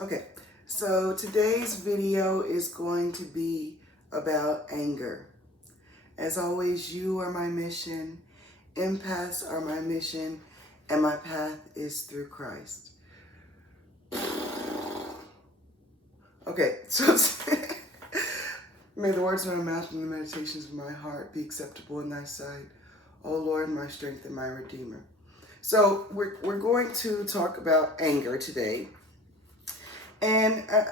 Okay, so today's video is going to be about anger. As always, you are my mission, empaths are my mission, and my path is through Christ. Okay, so may the words of my mouth and the meditations of my heart be acceptable in thy sight, O Lord, my strength and my redeemer. So we're going to talk about anger today. And I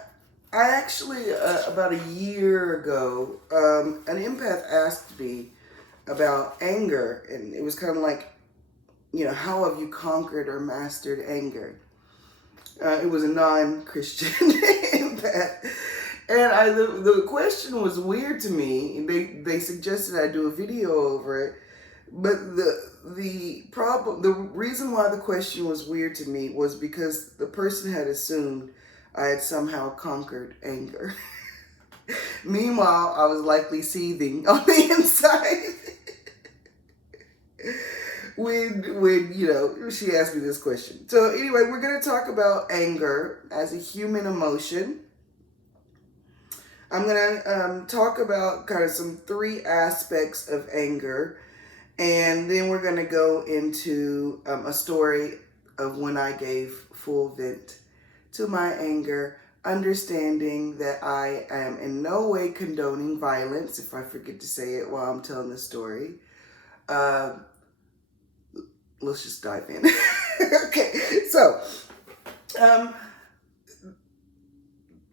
actually, about a year ago, an empath asked me about anger. And it was kind of like, how have you conquered or mastered anger? It was a non-Christian empath. And the question was weird to me. They suggested I do a video over it. But the reason why the question was weird to me was because the person had assumed I had somehow conquered anger. Meanwhile, I was likely seething on the inside when she asked me this question. So anyway, we're going to talk about anger as a human emotion. I'm going to talk about kind of some three aspects of anger. And then we're going to go into a story of when I gave full vent to my anger, understanding that I am in no way condoning violence, if I forget to say it while I'm telling the story. Let's just dive in. Okay, so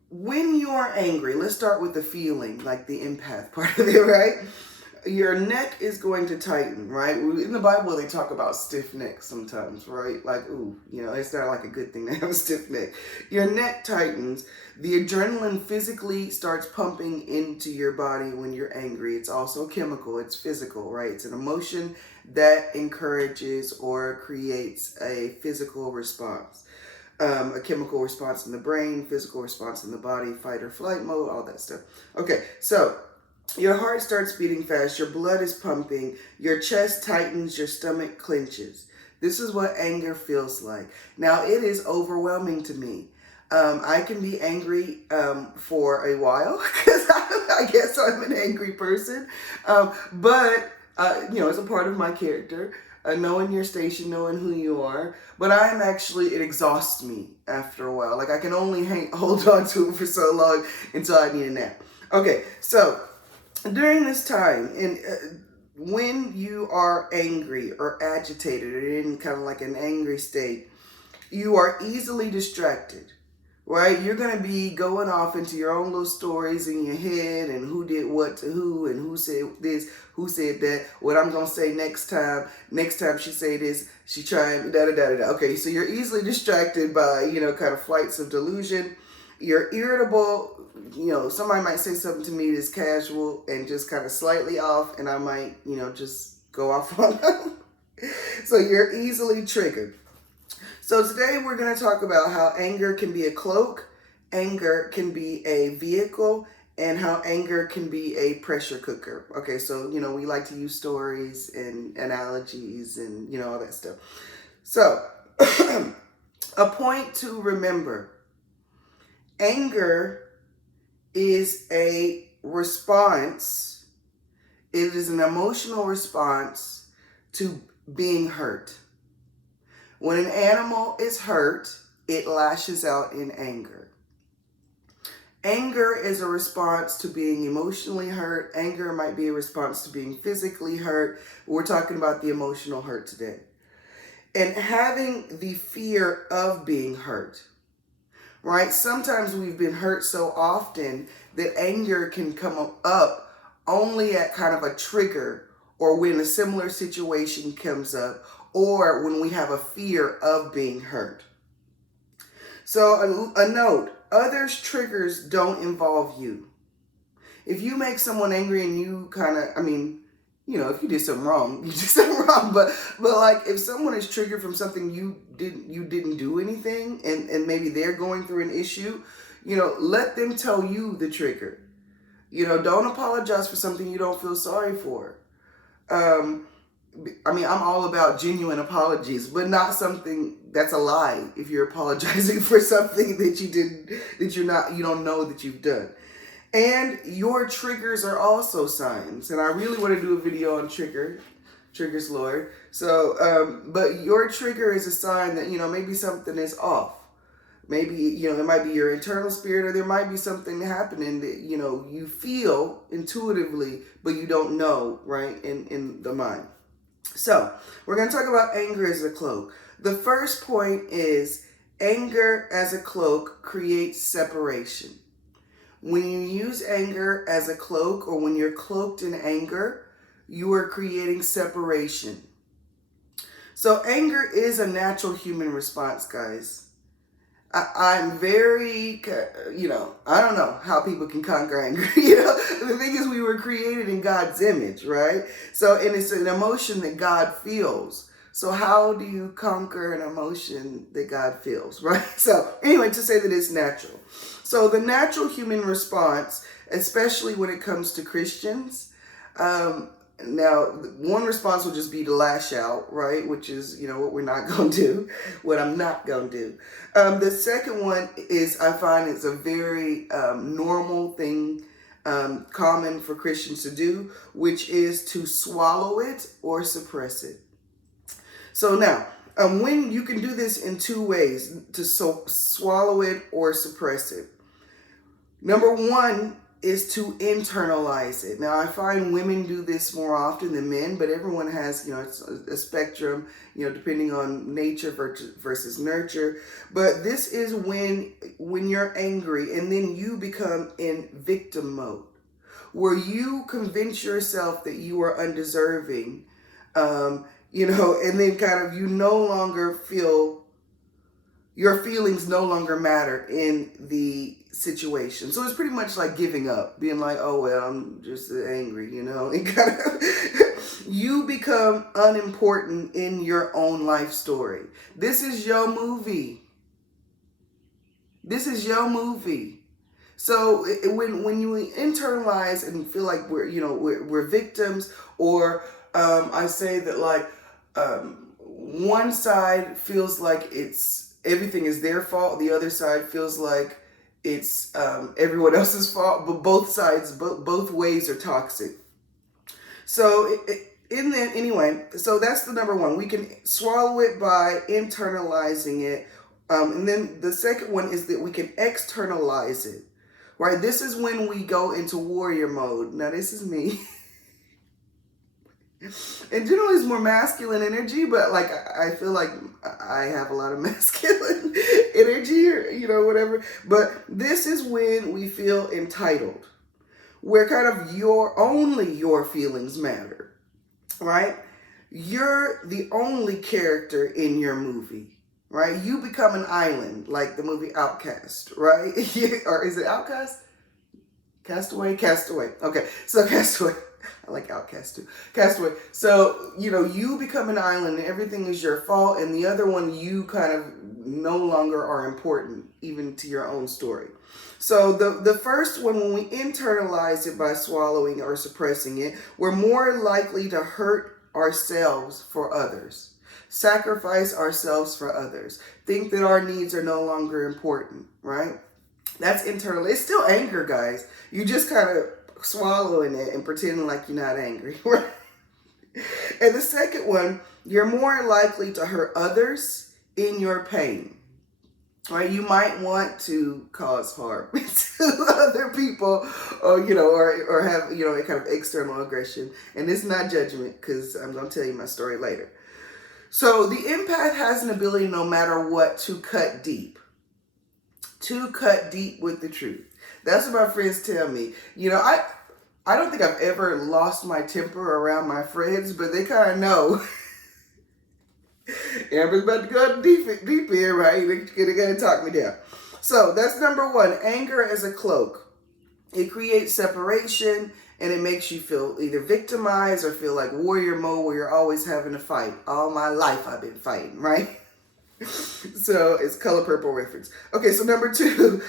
when you're angry, let's start with the feeling, like the empath part of it, right? Your neck is going to tighten, right? In the Bible, they talk about stiff neck sometimes, right? Like, it's not like a good thing to have a stiff neck. Your neck tightens. The adrenaline physically starts pumping into your body when you're angry. It's also chemical. It's physical, right? It's an emotion that encourages or creates a physical response. A chemical response in the brain, physical response in the body, fight or flight mode, all that stuff. Okay, so your heart starts beating fast, your blood is pumping, your chest tightens, your stomach clenches. This is what anger feels like. Now, it is overwhelming to me. I can be angry for a while because I guess I'm an angry person. But it's a part of my character, knowing your station, knowing who you are. But it exhausts me after a while. Like, I can only hold on to it for so long until I need a nap. Okay, so during this time, and when you are angry or agitated or in kind of like an angry state, you are easily distracted, right? You're going to be going off into your own little stories in your head and who did what to who and who said this, who said that, what I'm going to say next time she say this, she trying, da-da-da-da-da. Okay, so you're easily distracted by, kind of flights of delusion. You're irritable. Somebody might say something to me that's casual and just kind of slightly off, and I might, just go off on them. So you're easily triggered. So today we're going to talk about how anger can be a cloak, anger can be a vehicle, and how anger can be a pressure cooker. Okay, so, we like to use stories and analogies and, all that stuff. So, a point to remember. Anger is a response. It is an emotional response to being hurt. When an animal is hurt, it lashes out in anger. Anger is a response to being emotionally hurt. Anger might be a response to being physically hurt. We're talking about the emotional hurt today. And having the fear of being hurt. Right? Sometimes we've been hurt so often that anger can come up only at kind of a trigger or when a similar situation comes up or when we have a fear of being hurt. So a note, others' triggers don't involve you. If you make someone angry and you kind of, if you did something wrong, you did something wrong. But like if someone is triggered from something you didn't do anything and maybe they're going through an issue, let them tell you the trigger. Don't apologize for something you don't feel sorry for. I mean, I'm all about genuine apologies, but not something that's a lie. If you're apologizing for something that you didn't, that you don't know that you've done. And your triggers are also signs. And I really want to do a video on triggers, Lord. So, but your trigger is a sign that, maybe something is off. Maybe, it might be your internal spirit, or there might be something happening that, you feel intuitively, but you don't know, right, in the mind. So, we're going to talk about anger as a cloak. The first point is anger as a cloak creates separation. When you use anger as a cloak, or when you're cloaked in anger, you are creating separation. So anger is a natural human response, guys. I'm very, I don't know how people can conquer anger. The thing is, we were created in God's image, right? So, and it's an emotion that God feels. So how do you conquer an emotion that God feels, right? So anyway, to say that it's natural. So the natural human response, especially when it comes to Christians, now one response will just be to lash out, right? Which is, what we're not going to do, what I'm not going to do. The second one is, I find it's a very normal thing, common for Christians to do, which is to swallow it or suppress it. So now, when you can do this in two ways, to swallow it or suppress it. Number one is to internalize it. Now, I find women do this more often than men, but everyone has, it's a spectrum, depending on nature versus nurture. But this is when you're angry and then you become in victim mode, where you convince yourself that you are undeserving, and then kind of you no longer feel, your feelings no longer matter in the situation. So it's pretty much like giving up, being like, oh, well, I'm just angry, and kind of you become unimportant in your own life story. This is your movie. This is your movie. So when you internalize and feel like we're victims, or I say that like one side feels like it's everything is their fault, the other side feels like it's everyone else's fault, but both sides, both ways are toxic. So so that's the number one. We can swallow it by internalizing it. And then the second one is that we can externalize it. Right? This is when we go into warrior mode. Now, this is me. And generally it's more masculine energy, but like I feel like I have a lot of masculine energy, or whatever. But this is when we feel entitled, where kind of only your feelings matter, right? You're the only character in your movie, right? You become an island, like the movie Outcast, right? Or is it Outcast? Castaway? Okay, so Castaway. I like Outcast too. Castaway. So, you become an island and everything is your fault, and the other one, you kind of no longer are important, even to your own story. So the first one, when we internalize it by swallowing or suppressing it, we're more likely to hurt ourselves for others, sacrifice ourselves for others, think that our needs are no longer important, right? That's internal. It's still anger, guys. You just kind of swallowing it and pretending like you're not angry, right? And the second one, you're more likely to hurt others in your pain, right? You might want to cause harm to other people, or or have a kind of external aggression. And it's not judgment, because I'm going to tell you my story later. So the empath has an ability, no matter what, to cut deep with the truth. That's what my friends tell me. I don't think I've ever lost my temper around my friends, but they kind of know. Amber's about to go deep in, right? They're going to talk me down. So that's number one, anger as a cloak. It creates separation, and it makes you feel either victimized or feel like warrior mode, where you're always having to fight. All my life I've been fighting, right? So it's Color Purple reference. Okay, so number two,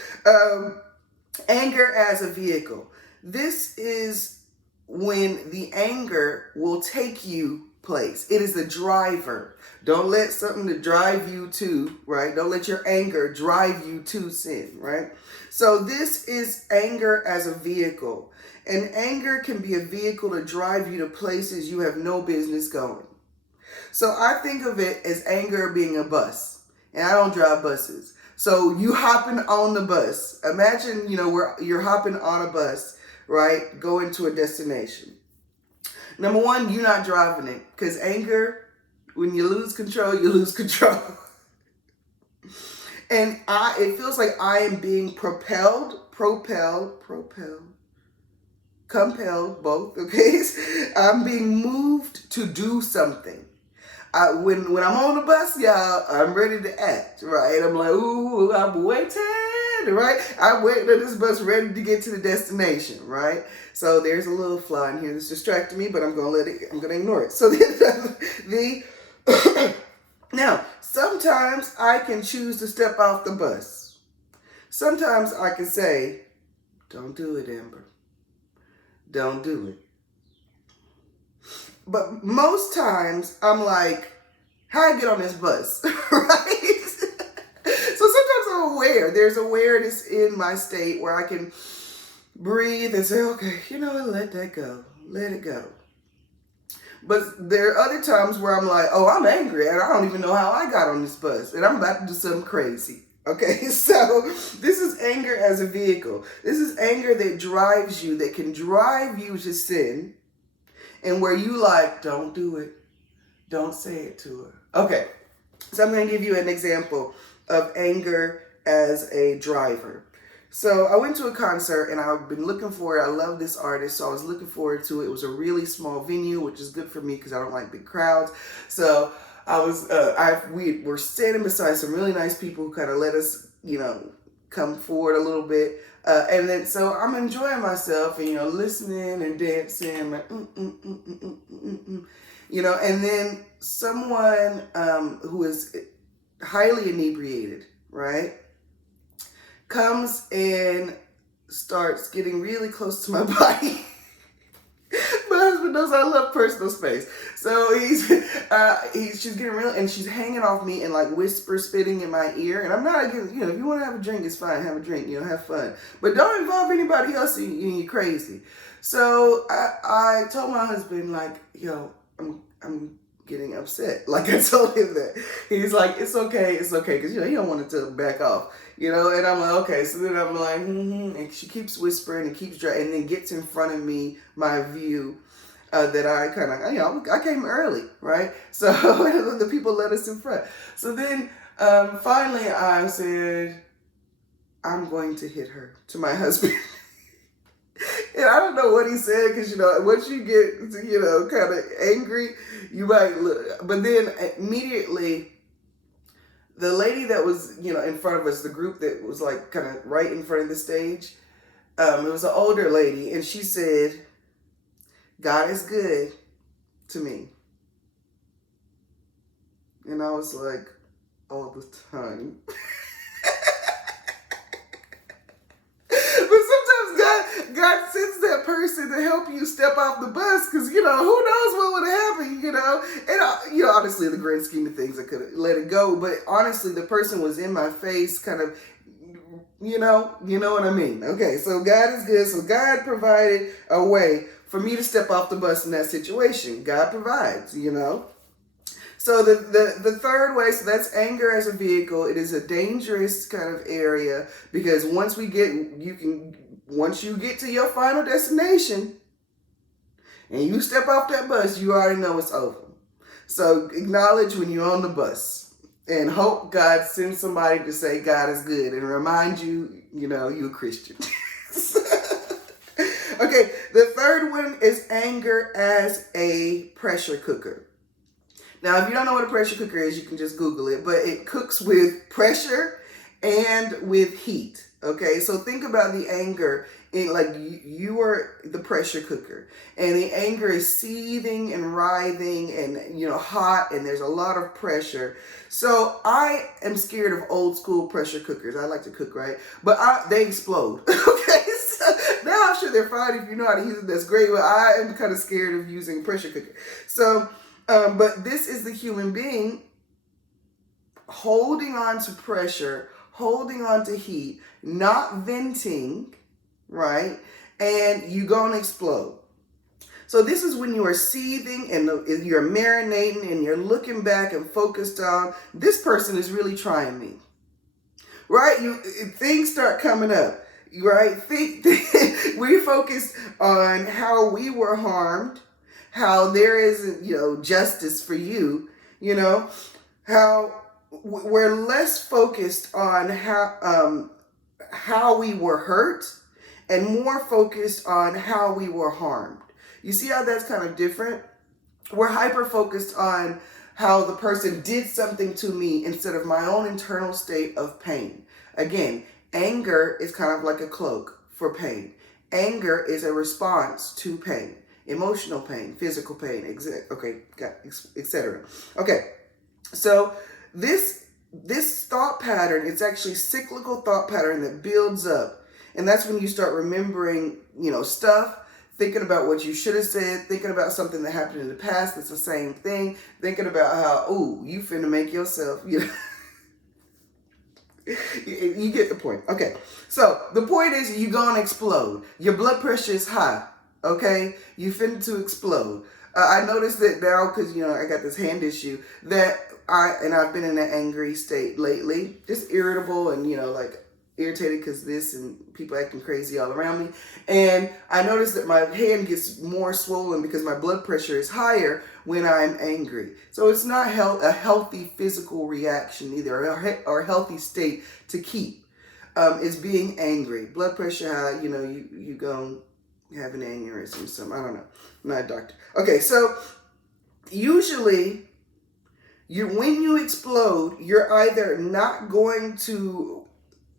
anger as a vehicle. This is when the anger will take you place. It is the driver. Don't let something to drive you to, right? Don't let your anger drive you to sin, right? So this is anger as a vehicle. And anger can be a vehicle to drive you to places you have no business going. So I think of it as anger being a bus. And I don't drive buses. So you hopping on the bus. Imagine, where you're hopping on a bus, right? Going to a destination. Number one, you're not driving it. Because anger, when you lose control, you lose control. And it feels like I am being compelled, both, okay? I'm being moved to do something. When I'm on the bus, y'all, I'm ready to act, right? I'm like, ooh, I'm waiting, right? I'm waiting on this bus ready to get to the destination, right? So there's a little fly in here that's distracting me, but I'm going to ignore it. So now, sometimes I can choose to step off the bus. Sometimes I can say, don't do it, Amber. Don't do it. But most times I'm like, how I get on this bus, right? So sometimes I'm aware. There's awareness in my state where I can breathe and say, okay, let that go. Let it go. But there are other times where I'm like, oh, I'm angry and I don't even know how I got on this bus and I'm about to do something crazy. Okay, so this is anger as a vehicle. This is anger that drives you, that can drive you to sin. And where you like, don't do it. Don't say it to her. Okay, so I'm going to give you an example of anger as a driver. So I went to a concert and I've been looking for it. I love this artist, so I was looking forward to it. It was a really small venue, which is good for me because I don't like big crowds. So we were standing beside some really nice people who kind of let us, come forward a little bit. And then, so I'm enjoying myself and, listening and dancing, like, and then someone who is highly inebriated, right, comes and starts getting really close to my body. My husband knows I love personal space. So she's getting real, and she's hanging off me and like whisper spitting in my ear. And I'm not against, if you want to have a drink, it's fine. Have a drink, have fun. But don't involve anybody else in you crazy. So I told my husband, like, I'm getting upset. Like I told him that. He's like, it's okay. Because, he don't want it to back off. And I'm like, okay. So then I'm like, and she keeps whispering and keeps dragging, and then gets in front of me, my view, that I kind of, I came early, right? So the people let us in front. So then finally I said, I'm going to hit her, to my husband. And I don't know what he said, because, once you get, kind of angry, you might look. But then immediately, the lady that was, in front of us, the group that was like kind of right in front of the stage, it was an older lady, and she said, God is good to me. And I was like, all the time. But sometimes God sends that person to help you step off the bus, because, who knows what would happen, And, honestly, the grand scheme of things, I could have let it go. But honestly, the person was in my face, kind of, you know what I mean. Okay, so God is good. So God provided a way for me to step off the bus in that situation. God provides, So the third way, so that's anger as a vehicle. It is a dangerous kind of area, because once you get to your final destination and you step off that bus, you already know it's over. So acknowledge when you're on the bus and hope God sends somebody to say God is good and remind you, you're a Christian. Okay, the third one is anger as a pressure cooker. Now, if you don't know what a pressure cooker is, you can just Google it, but it cooks with pressure and with heat. Okay, so think about the anger in like you are the pressure cooker, and the anger is seething and writhing and hot, and there's a lot of pressure. So I am scared of old school pressure cookers. I like to cook, right? But they explode. Okay, so now I'm sure they're fine if you know how to use it. That's great, but I am kind of scared of using a pressure cooker. So But this is the human being holding on to pressure, holding on to heat, not venting, right? And you're going to explode. So this is when you are seething and you're marinating and you're looking back and focused on, this person is really trying me, right? Things start coming up, right? We focus on how we were harmed, how there isn't, justice for you, how we're less focused on how we were hurt and more focused on how we were harmed. You see how that's kind of different? We're hyper focused on how the person did something to me instead of my own internal state of pain. Again, anger is kind of like a cloak for pain. Anger is a response to pain, emotional pain, physical pain, etc. Okay, so this thought pattern, it's actually cyclical thought pattern that builds up. And that's when you start remembering, stuff, thinking about what you should have said, thinking about something that happened in the past that's the same thing, thinking about how, you finna make yourself, you get the point. Okay, so the point is you're going to explode. Your blood pressure is high, okay? You finna to explode. I noticed that now because, I got this hand issue that I've been in an angry state lately, just irritable and, irritated because this and people acting crazy all around me. And I noticed that my hand gets more swollen because my blood pressure is higher when I'm angry. So it's not a healthy physical reaction either, or a healthy state to keep. It's being angry. Blood pressure high, you go have an aneurysm or something. I don't know. I'm not a doctor. Okay, so usually when you explode, you're either not going to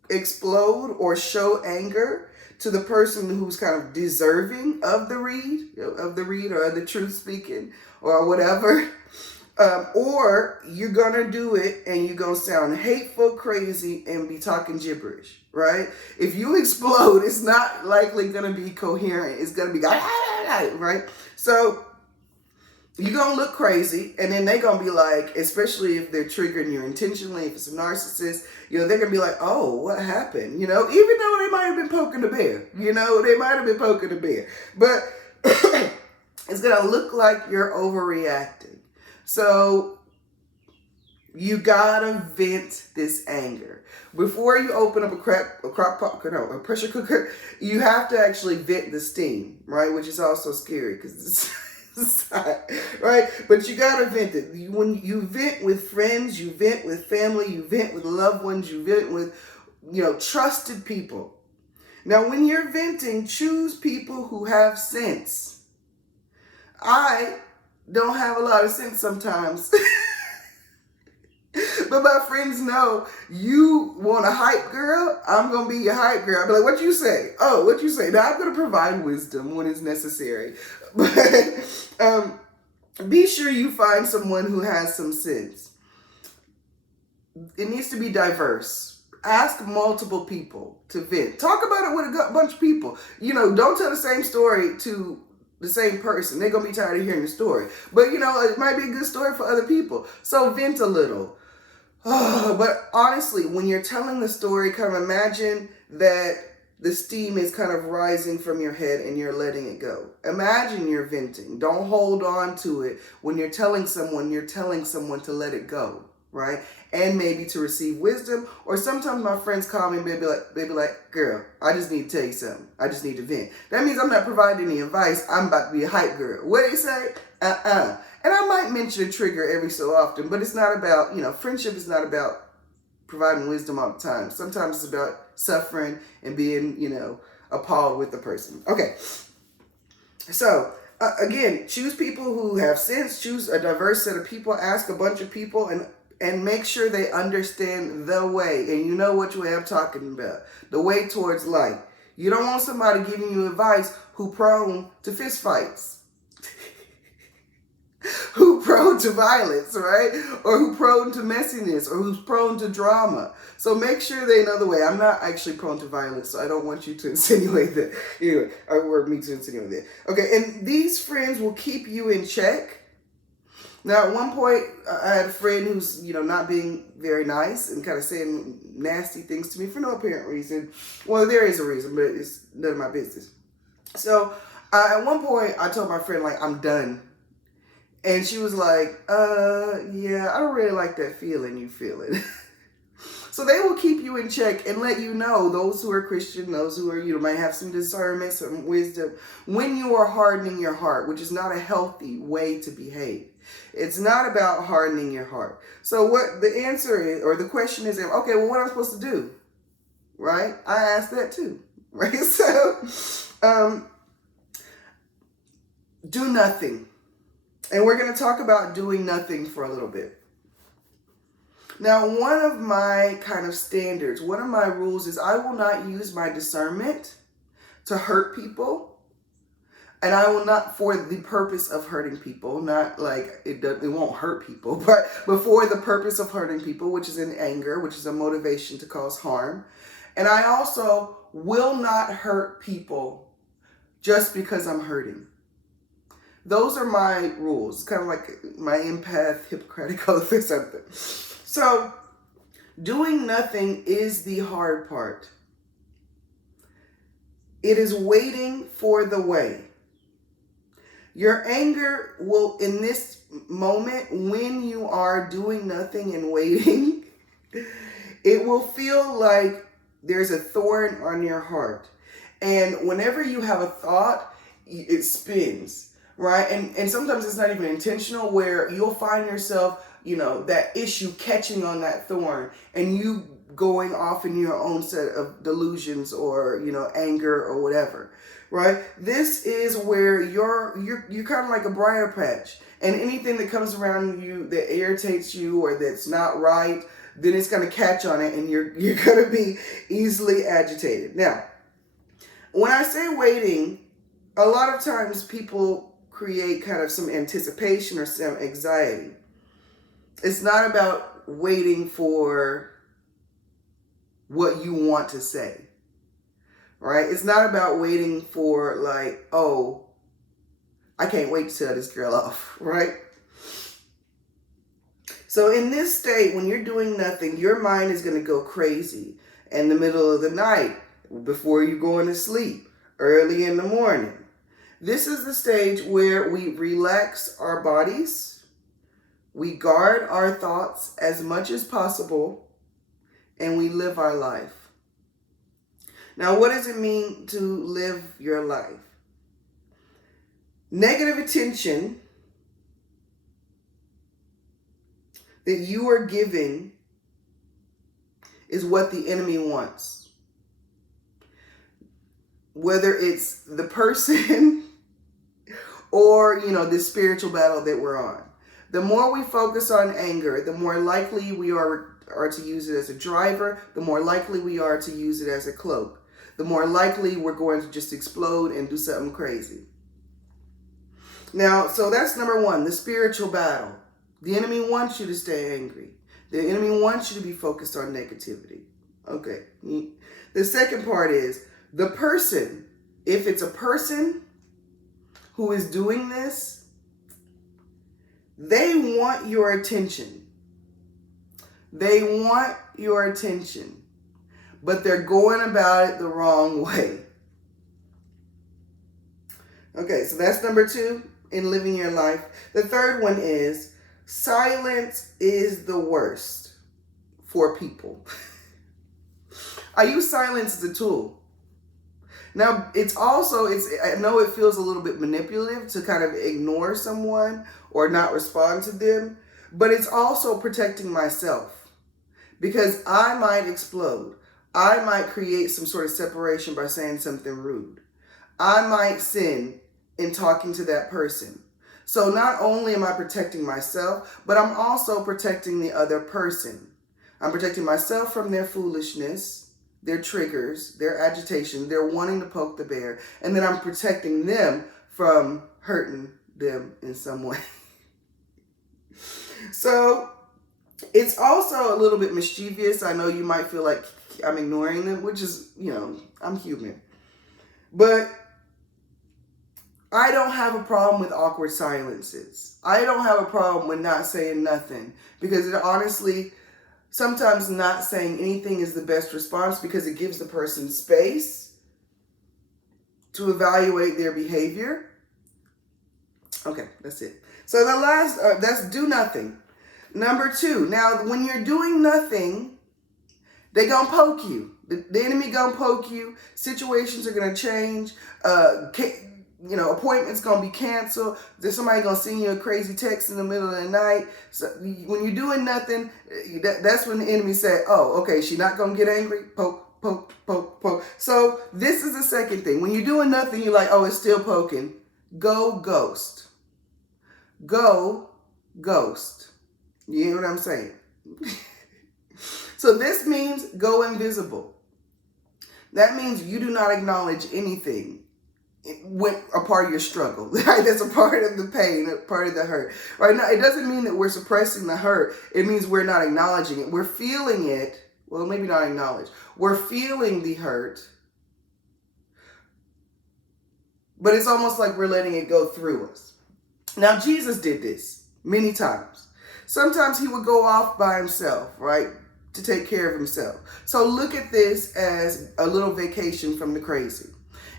explode or show anger to the person who's kind of deserving of the read or the truth speaking or whatever, or you're gonna do it and you're gonna sound hateful, crazy, and be talking gibberish, right? If you explode, it's not likely gonna be coherent. It's gonna be right. So you're going to look crazy, and then they're going to be like, especially if they're triggering you intentionally, if it's a narcissist, they're going to be like, oh, what happened? Even though they might have been poking the bear, they might have been poking the bear. But it's going to look like you're overreacting. So you got to vent this anger. Before you open up a pressure cooker, you have to actually vent the steam, right? Which is also scary because it's right? But you gotta vent it. When you vent with friends, you vent with family, you vent with loved ones, you vent with, trusted people. Now, when you're venting, choose people who have sense. I don't have a lot of sense sometimes. But my friends know, you want a hype girl? I'm going to be your hype girl. I'll be like, what you say? Oh, what you say? Now I'm going to provide wisdom when it's necessary. But be sure you find someone who has some sense. It needs to be diverse. Ask multiple people to vent. Talk about it with a bunch of people. Don't tell the same story to the same person. They're going to be tired of hearing the story. But, it might be a good story for other people. So vent a little. But honestly, when you're telling the story, kind of imagine that the steam is kind of rising from your head and you're letting it go. Imagine you're venting. Don't hold on to it. When you're telling someone to let it go, right? And maybe to receive wisdom. Or sometimes my friends call me and they be like, girl, I just need to tell you something. I just need to vent. That means I'm not providing any advice. I'm about to be a hype girl. What do you say? And I might mention a trigger every so often, but it's not about, friendship is not about providing wisdom all the time. Sometimes it's about suffering and being, appalled with the person. Okay. So, again, choose people who have sense, choose a diverse set of people, ask a bunch of people, and make sure they understand the way. And you know which way I'm talking about. The way towards light. You don't want somebody giving you advice who prone to fist fights. Who prone to violence, right? Or who prone to messiness, or who's prone to drama. So make sure they know the way. I'm not actually prone to violence, so I don't want you to insinuate that. Anyway, or me to insinuate that. Okay, and these friends will keep you in check. Now, at one point, I had a friend who's, not being very nice and kind of saying nasty things to me for no apparent reason. Well, there is a reason, but it's none of my business. So, at one point, I told my friend, like, I'm done. And she was like, yeah, I don't really like that feeling you feeling. So they will keep you in check and let you know, those who are Christian, those who are, might have some discernment, some wisdom, when you are hardening your heart, which is not a healthy way to behave. It's not about hardening your heart. So what the answer is, or the question is, okay, well, what am I supposed to do? Right? I asked that too. Right? So, do nothing. And we're going to talk about doing nothing for a little bit. Now, one of my kind of standards, one of my rules is I will not use my discernment to hurt people. And I will not, for the purpose of hurting people, not like it won't hurt people, but for the purpose of hurting people, which is in anger, which is a motivation to cause harm. And I also will not hurt people just because I'm hurting. Those are my rules, kind of like my empath Hippocratic oath or something. So, doing nothing is the hard part. It is waiting for the way. Your anger will, in this moment, when you are doing nothing and waiting, it will feel like there's a thorn on your heart. And whenever you have a thought, it spins, right? And sometimes it's not even intentional, where you'll find yourself, that issue catching on that thorn and you going off in your own set of delusions or, anger or whatever, right? This is where you're kind of like a briar patch, and anything that comes around you that irritates you or that's not right, then it's going to catch on it and you're going to be easily agitated. Now, when I say waiting, a lot of times people create kind of some anticipation or some anxiety. It's not about waiting for what you want to say, right? It's not about waiting for like, oh, I can't wait to tell this girl off, right? So in this state, when you're doing nothing, your mind is going to go crazy in the middle of the night, before you're going to sleep, early in the morning. This is the stage where we relax our bodies. We guard our thoughts as much as possible, and we live our life. Now, what does it mean to live your life? Negative attention that you are giving is what the enemy wants. Whether it's the person or, this spiritual battle that we're on. The more we focus on anger, the more likely we are to use it as a driver, the more likely we are to use it as a cloak. The more likely we're going to just explode and do something crazy. Now, so that's number one, the spiritual battle. The enemy wants you to stay angry. The enemy wants you to be focused on negativity. Okay. The second part is the person. If it's a person who is doing this, they want your attention. They want your attention, but they're going about it the wrong way. Okay, so that's number two in living your life. The third one is silence is the worst for people. I use silence as a tool. Now, I know it feels a little bit manipulative to kind of ignore someone or not respond to them, but it's also protecting myself, because I might explode. I might create some sort of separation by saying something rude. I might sin in talking to that person. So not only am I protecting myself, but I'm also protecting the other person. I'm protecting myself from their foolishness, their triggers, their agitation, their wanting to poke the bear, and then I'm protecting them from hurting them in some way. So it's also a little bit mischievous. I know you might feel like I'm ignoring them, which is, I'm human. But I don't have a problem with awkward silences. I don't have a problem with not saying nothing, because it honestly, sometimes not saying anything is the best response, because it gives the person space to evaluate their behavior. Okay, that's it. So the last, that's do nothing. Number 2, now when you're doing nothing, they gonna poke you. The enemy gonna poke you. Situations are gonna change. Appointments gonna be canceled. There's somebody gonna send you a crazy text in the middle of the night. So when you're doing nothing, that's when the enemy said, "Oh, okay, she's not gonna get angry." Poke, poke, poke, poke. So this is the second thing. When you're doing nothing, you're like, "Oh, it's still poking." Go ghost. Go ghost. You hear what I'm saying? So this means go invisible. That means you do not acknowledge anything when a part of your struggle, right? That's a part of the pain, a part of the hurt, right? Now, it doesn't mean that we're suppressing the hurt. It means we're not acknowledging it. We're feeling it. Well, maybe not acknowledge. We're feeling the hurt, but it's almost like we're letting it go through us. Now, Jesus did this many times. Sometimes he would go off by himself, right, to take care of himself. So look at this as a little vacation from the crazy.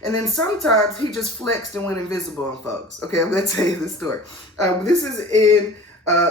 And then sometimes he just flexed and went invisible on folks. Okay, I'm going to tell you the story. This is in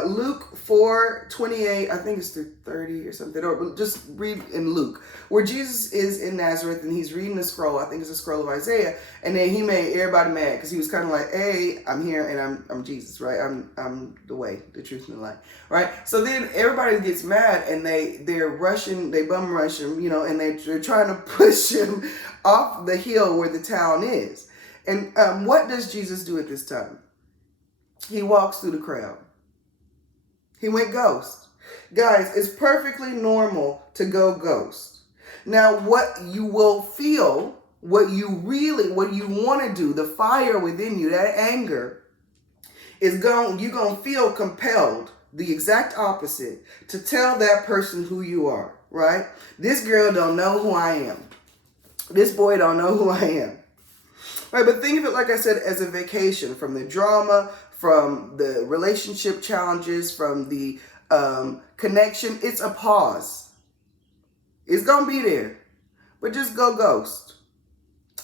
Luke 4:28, I think it's through 30 or something, or just read in Luke, where Jesus is in Nazareth and he's reading a scroll. I think it's a scroll of Isaiah, and then he made everybody mad because he was kind of like, "Hey, I'm here and I'm Jesus, right? I'm the way, the truth, and the light, right?" So then everybody gets mad and they're rushing, they bum rush him, and they're trying to push him off the hill where the town is. And what does Jesus do at this time? He walks through the crowd. He went ghost. Guys, it's perfectly normal to go ghost. Now, what you will feel, what you want to do, the fire within you, that anger, you're going to feel compelled, the exact opposite, to tell that person who you are, right? This girl don't know who I am. This boy don't know who I am. Right, but think of it, like I said, as a vacation from the drama, from the relationship challenges, from the connection. It's a pause. It's going to be there, but just go ghost.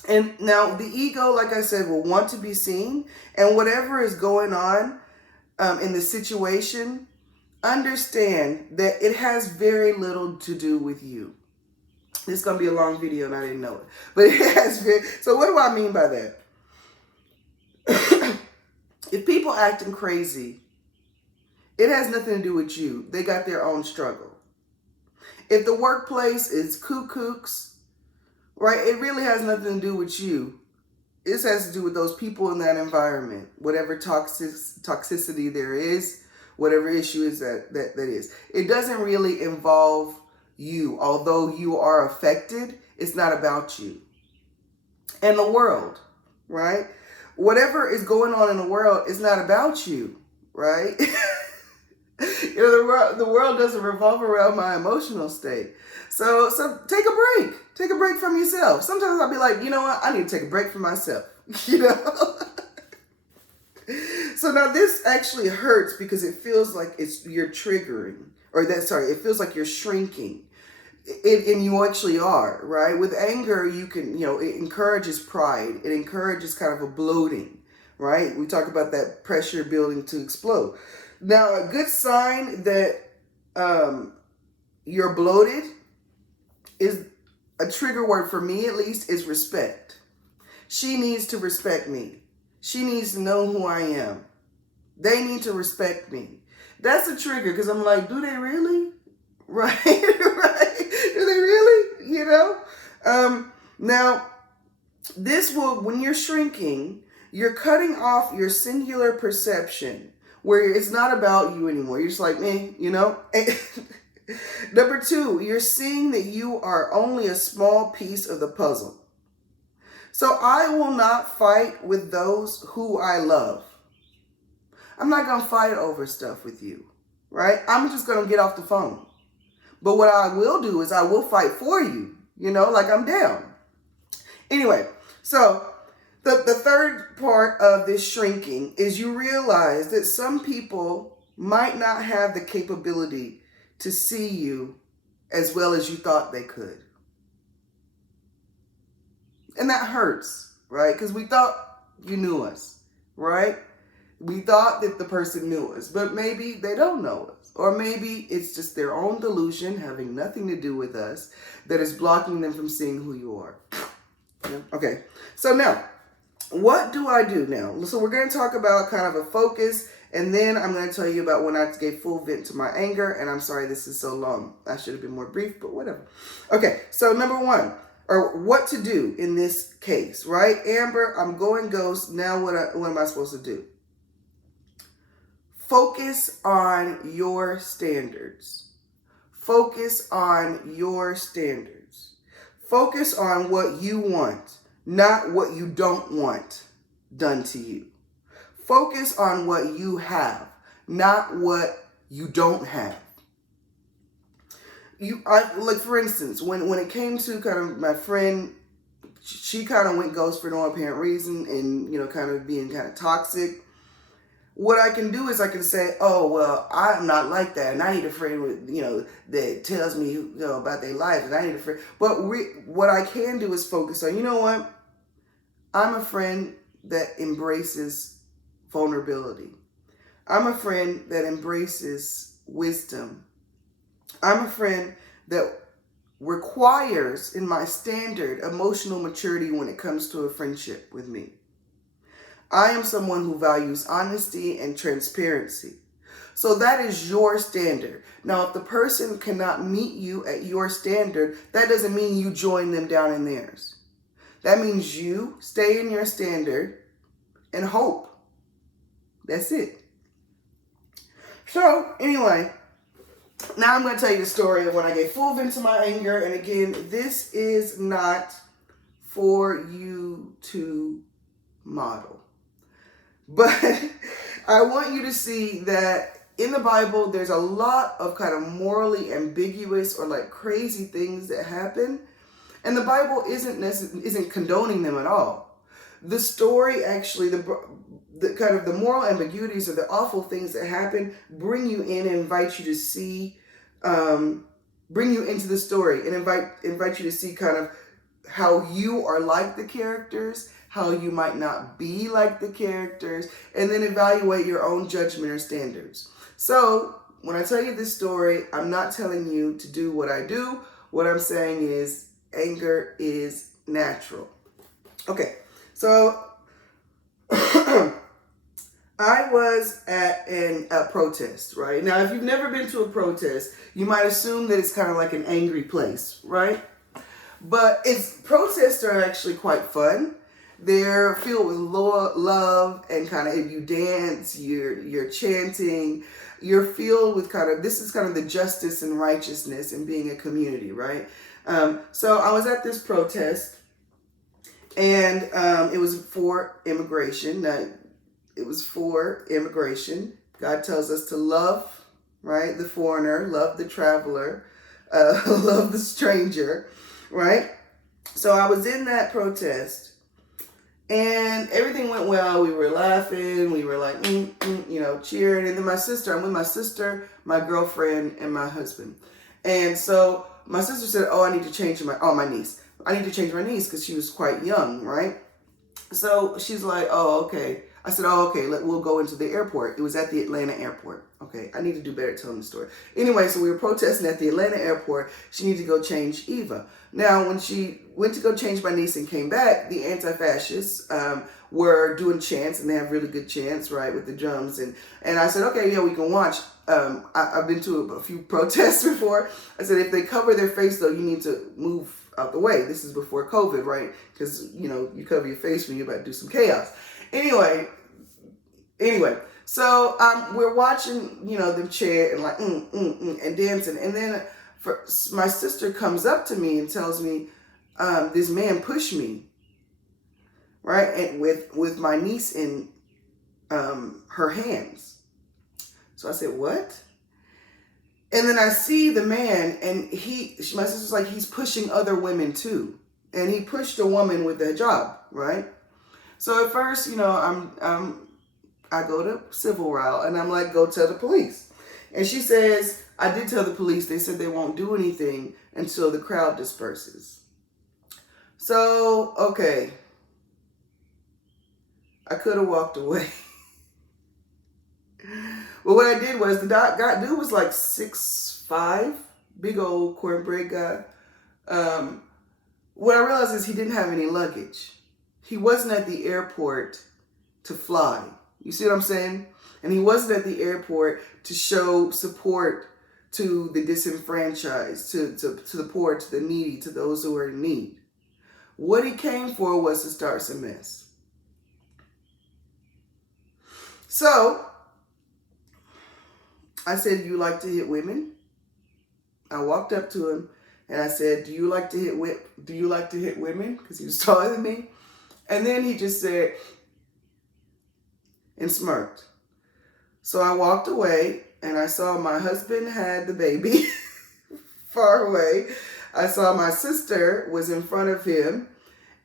And now the ego, like I said, will want to be seen, and whatever is going on in the situation, understand that it has very little to do with you. This is going to be a long video and I didn't know it, but it has so what do I mean by that? If people acting crazy, it has nothing to do with you. They got their own struggle. If the workplace is cuckooks, right, it really has nothing to do with you. It has to do with those people in that environment, whatever toxicity there is, whatever issue is that is. It doesn't really involve you. Although you are affected, it's not about you. And the world, right? Whatever is going on in the world is not about you, right? The world doesn't revolve around my emotional state. So take a break. Take a break from yourself. Sometimes I'll be like, you know what? I need to take a break from myself, So now this actually hurts because it feels like you're triggering, it feels like you're shrinking. And you actually are, right? With anger, you can, it encourages pride. It encourages kind of a bloating, right? We talk about that pressure building to explode. Now, a good sign that you're bloated is a trigger word for me, at least, is respect. She needs to respect me. She needs to know who I am. They need to respect me. That's a trigger because I'm like, do they really? Right? Right? Do they really? Now, this will, when you're shrinking, you're cutting off your singular perception where it's not about you anymore. You're just like, Number 2, you're seeing that you are only a small piece of the puzzle. So I will not fight with those who I love. I'm not going to fight over stuff with you, right? I'm just going to get off the phone. But what I will do is I will fight for you, like I'm down. Anyway, so The third part of this shrinking is you realize that some people might not have the capability to see you as well as you thought they could. And that hurts, right? Because we thought you knew us, right? We thought that the person knew us, but maybe they don't know us. Or maybe it's just their own delusion having nothing to do with us that is blocking them from seeing who you are. Yeah? Okay, so now, what do I do now? So we're going to talk about kind of a focus, and then I'm going to tell you about when I gave full vent to my anger, and I'm sorry this is so long. I should have been more brief, but whatever. Okay, so number one, or what to do in this case, right? Amber, I'm going ghost. Now what am I supposed to do? Focus on your standards. Focus on your standards. Focus on what you want, not what you don't want done to you. Focus on what you have, not what you don't have. Like for instance, when it came to kind of my friend, she kind of went ghost for no apparent reason and, kind of being kind of toxic. What I can do is I can say, oh, well, I'm not like that. And I need a friend with, that tells me, about their life. And I need a friend. But what I can do is focus on, you know what? I'm a friend that embraces vulnerability. I'm a friend that embraces wisdom. I'm a friend that requires in my standard emotional maturity when it comes to a friendship with me. I am someone who values honesty and transparency. So that is your standard. Now, if the person cannot meet you at your standard, that doesn't mean you join them down in theirs. That means you stay in your standard and hope. That's it. So, anyway, now I'm going to tell you the story of when I gave full vent to my anger. And again, this is not for you to model. But I want you to see that in the Bible, there's a lot of kind of morally ambiguous or like crazy things that happen. And the Bible isn't condoning them at all. The story actually, the kind of the moral ambiguities or the awful things that happen bring you in and invite you to see, bring you into the story and invite you to see kind of how you are like the characters, how you might not be like the characters, and then evaluate your own judgment or standards. So when I tell you this story, I'm not telling you to do what I do. What I'm saying is anger is natural. Okay, so I was at a protest, right? Now, if you've never been to a protest, you might assume that it's kind of like an angry place, right? But protests are actually quite fun. They're filled with love and kind of if you dance, you're chanting, you're filled with this is kind of the justice and righteousness and being a community, right? So I was at this protest and it was for immigration. It was for immigration. God tells us to love, right, the foreigner, love the traveler, love the stranger, right? So I was in that protest. And everything went well. We were laughing. We were like, cheering. And then I'm with my sister, my girlfriend, and my husband. And so my sister said, I need to change my niece. I need to change my niece because she was quite young, right? So she's like, oh, okay. I said, oh, okay, we'll go into the airport. It was at the Atlanta airport. Okay, I need to do better telling the story. Anyway, so we were protesting at the Atlanta airport. She needed to go change Eva. Now, when she went to go change my niece and came back, the anti-fascists were doing chants, and they have really good chants, right, with the drums. And I said, okay, yeah, we can watch. I've been to a few protests before. I said, if they cover their face, though, you need to move out the way. This is before COVID, right? Because, you cover your face when you're about to do some chaos. Anyway, so we're watching, them chant and like, and dancing. And then my sister comes up to me and tells me, this man pushed me, right? And with my niece in her hands. So I said, what? And then I see the man and my sister's like, he's pushing other women too. And he pushed a woman with a hijab, right? So at first, I go to civil route and I'm like, go tell the police. And she says, I did tell the police. They said they won't do anything until the crowd disperses. So, okay. I could have walked away. But what I did was, dude was like 6'5", big old cornbread guy. What I realized is he didn't have any luggage. He wasn't at the airport to fly. You see what I'm saying? And he wasn't at the airport to show support to the disenfranchised, to the poor, to the needy, to those who are in need. What he came for was to start some mess. So I said, "You like to hit women?" I walked up to him and I said, "Do you like to hit women?" Because he was taller than me. And then he just said, and smirked. So I walked away and I saw my husband had the baby far away. I saw my sister was in front of him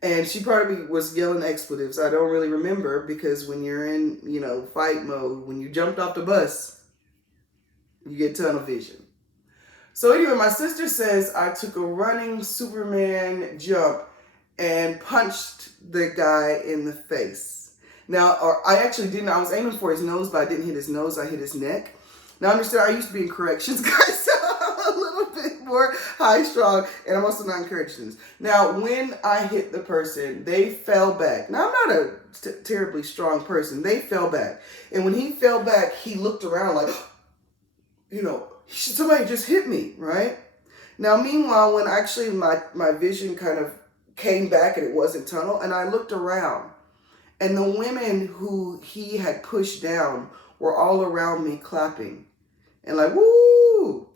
and she probably was yelling expletives. I don't really remember because when you're in, fight mode, when you jumped off the bus, you get tunnel vision. So anyway, my sister says I took a running Superman jump and punched the guy in the face. Now, I actually didn't. I was aiming for his nose, but I didn't hit his nose. I hit his neck. Now, understand, I used to be in corrections, guys, so I'm a little bit more high-strung, and I'm also not in corrections. Now, when I hit the person, they fell back. Now, I'm not a terribly strong person. They fell back. And when he fell back, he looked around like, somebody just hit me, right? Now, meanwhile, when actually my vision kind of came back and it wasn't tunnel, and I looked around, and the women who he had pushed down were all around me clapping and like, woo!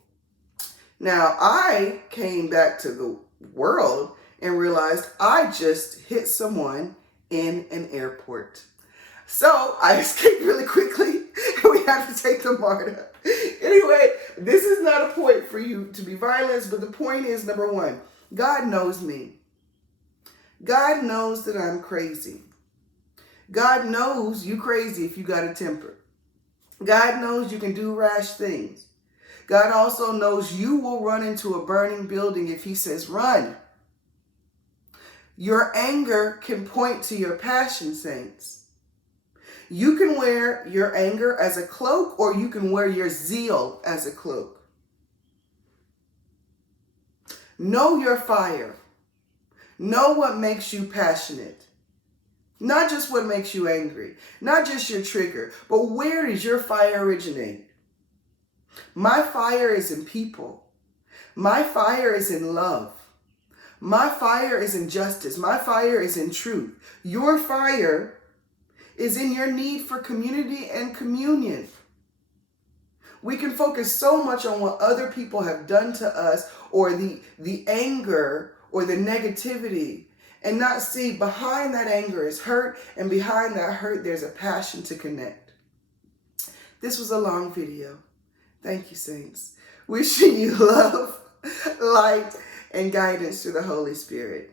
Now, I came back to the world and realized I just hit someone in an airport. So I escaped really quickly and we had to take the MARTA. Anyway, this is not a point for you to be violent, but the point is, number one, God knows me. God knows that I'm crazy. God knows you crazy if you got a temper. God knows you can do rash things. God also knows you will run into a burning building if he says run. Your anger can point to your passion, saints. You can wear your anger as a cloak or you can wear your zeal as a cloak. Know your fire. Know what makes you passionate. Not just what makes you angry, not just your trigger, but where does your fire originate? My fire is in people. My fire is in love. My fire is in justice. My fire is in truth. Your fire is in your need for community and communion. We can focus so much on what other people have done to us or the anger or the negativity and not see behind that anger is hurt, and behind that hurt there's a passion to connect. This was a long video. Thank you, saints. Wishing you love, light, and guidance through the Holy Spirit.